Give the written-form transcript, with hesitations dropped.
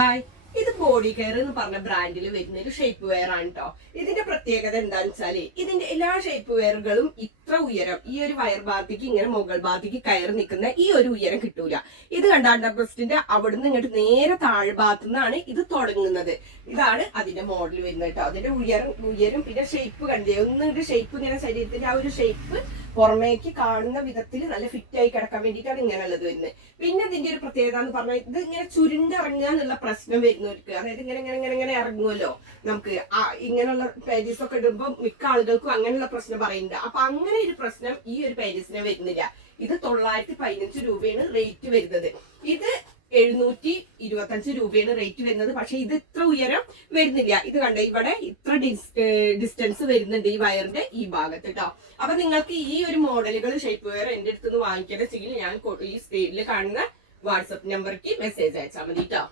Hi, ഇത് body care എന്ന് പറഞ്ഞ ബ്രാൻഡിൽ വരുന്ന ഒരു ഷേപ്പ് വെയർ ആണ് കേട്ടോ. ഇതിന്റെ പ്രത്യേകത എന്താണെന്ന് വെച്ചാല് ഇതിന്റെ എല്ലാ ഷേപ്പ് വെയറുകളും ഇത്ര ഉയരം ഈ ഒരു വയർ ഭാഗത്തേക്ക് ഇങ്ങനെ മുകൾ ഭാഗത്തേക്ക് കയറി നിൽക്കുന്ന ഈ ഒരു ഉയരം കിട്ടൂല. ഇത് കണ്ട അണ്ടർ ബ്രസ്റ്റിന്റെ അവിടുന്ന് ഇങ്ങോട്ട് നേരെ താഴ്ഭാഗത്തു നിന്നാണ് ഇത് തുടങ്ങുന്നത്. ഇതാണ് അതിന്റെ മോഡൽ വരുന്നത് കേട്ടോ. അതിന്റെ ഉയരം പിന്നെ ഷേപ്പ് കണ്ടേ, ഒന്നിന്റെ ഷേപ്പ് ഇങ്ങനെ ശരീരത്തിന്റെ ആ ഒരു ഷേപ്പ് പുറമേക്ക് കാണുന്ന വിധത്തിൽ നല്ല ഫിറ്റ് ആയി കിടക്കാൻ വേണ്ടിയിട്ടാണ് ഇങ്ങനെയുള്ളത് വരുന്നത്. പിന്നെ ഇതിന്റെ ഒരു പ്രത്യേകത എന്ന് പറഞ്ഞാൽ ഇത് ഇങ്ങനെ ചുരുണ്ടിറങ്ങുക എന്നുള്ള പ്രശ്നം വരുന്നവർക്ക്, അതായത് ഇങ്ങനെ ഇങ്ങനെ ഇങ്ങനെ ഇങ്ങനെ ഇറങ്ങുമല്ലോ നമുക്ക് ഇങ്ങനെയുള്ള പാരീസ് ഒക്കെ ഇടുമ്പോൾ മിക്ക ആളുകൾക്കും അങ്ങനെയുള്ള പ്രശ്നം പറയുന്നുണ്ട്. അപ്പൊ അങ്ങനെ ഒരു പ്രശ്നം ഈ ഒരു പാരീസിനെ വരുന്നില്ല. ഇത് 915 രൂപയാണ് റേറ്റ് വരുന്നത്. ഇത് 725 രൂപയാണ് റേറ്റ് വരുന്നത്. പക്ഷെ ഇത് ഇത്ര ഉയരം വരുന്നില്ല. ഇത് കണ്ട ഇവിടെ ഇത്ര ഡിസ്റ്റൻസ് വരുന്നുണ്ട് ഈ വയറിന്റെ ഈ ഭാഗത്ത് കേട്ടോ. അപ്പൊ നിങ്ങൾക്ക് ഈ ഒരു മോഡലുകൾ ഷേപ്പ് വെയർ എന്റെ അടുത്ത് നിന്ന് വാങ്ങിക്കേണ്ട വെച്ചെങ്കിൽ ഞാൻ ഈ സ്ക്രീനിൽ കാണുന്ന വാട്സപ്പ് നമ്പർക്ക് മെസ്സേജ് അയച്ചാൽ മതി കേട്ടോ.